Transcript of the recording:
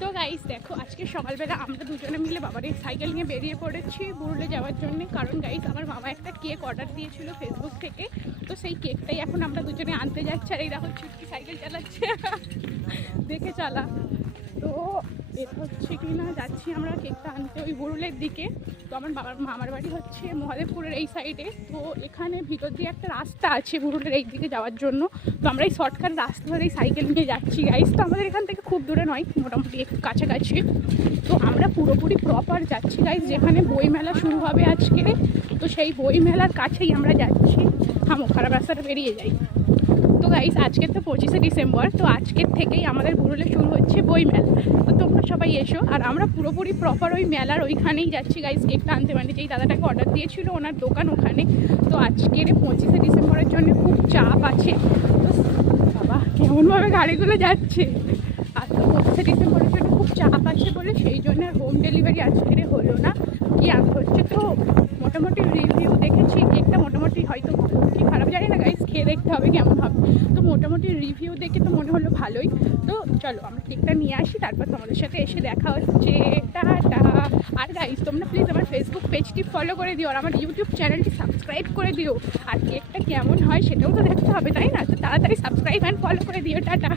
তো গাইস দেখো, আজকে সকালবেলা আমরা দুজনে মিলে বাবার সাইকেল নিয়ে বেরিয়ে পড়েছি বুরুলে যাওয়ার জন্য। কারণ গাইস আমার মামা একটা কেক অর্ডার দিয়েছিল ফেসবুক থেকে, তো সেই কেকটাই এখন আমরা দুজনে আনতে যাচ্ছি। আর এই দেখো চুটকি সাইকেল চালাচ্ছে, দেখে চালা। তো এটা হচ্ছে কি না, যাচ্ছি আমরা কেকটা আনতে ওই বুরুলের দিকে। তো আমার বাবার মামার বাড়ি হচ্ছে মহাদেবপুরের এই সাইডে। তো এখানে ভিতর দিয়ে একটা রাস্তা আছে বুরুলের এই দিকে যাওয়ার জন্য। তো আমরা এই শর্টকাট রাস্তা ধরে এই সাইকেল নিয়ে যাচ্ছি গাইস। তো আমাদের এখান থেকে খুব দূরে নয়, মোটামুটি একটু কাছাকাছি। তো আমরা পুরোপুরি প্রপার যাচ্ছি গাইস, যেখানে বইমেলা শুরু হবে আজকে। তো সেই বইমেলার কাছেই আমরা যাচ্ছি। থামো, খারাপ রাস্তাটা বেরিয়ে যাই। তো গাইস আজকে তো 25শে ডিসেম্বর, তো আজকের থেকেই আমাদের বুরুলে শুরু হচ্ছে বইমেলা। তো তোমরা সবাই এসো। আর আমরা পুরোপুরি প্রপার ওই মেলার ওইখানেই যাচ্ছি গাইস কেকটা আনতে। মানে যেই দাদাটাকে অর্ডার দিয়েছিল ওনার দোকান ওখানে। তো আজকের 25শে ডিসেম্বরের জন্য খুব চাপ আছে। তো বাবা কেমনভাবে গাড়িগুলো যাচ্ছে। আর তো 25শে ডিসেম্বরের জন্য খুব চাপ আছে বলে সেই জন্য আর হোম ডেলিভারি আজকের হলো না। কি আনতে হচ্ছে, তো মোটামুটি রিভিউ দেখেছি কেকটা মোটামুটি হয়তো কি খারাপ জানি না গাইস, খেয়ে দেখতে হবে কেমন হবে। তো মোটামুটি রিভিউ দেখে তো মনে হলো ভালোই। তো চলো আমরা কেকটা নিয়ে আসি, তারপর তোমাদের সাথে এসে দেখা হচ্ছে। টাটা। আর গাইস তোমরা প্লিজ আমার ফেসবুক পেজটি ফলো করে দিও, আর আমার ইউটিউব চ্যানেলটি সাবস্ক্রাইব করে দিও। আর কেকটা কেমন হয় সেটাও তো দেখতে হবে, তাই না? তো তাড়াতাড়ি সাবস্ক্রাইব অ্যান্ড ফলো করে দিও। টাটা।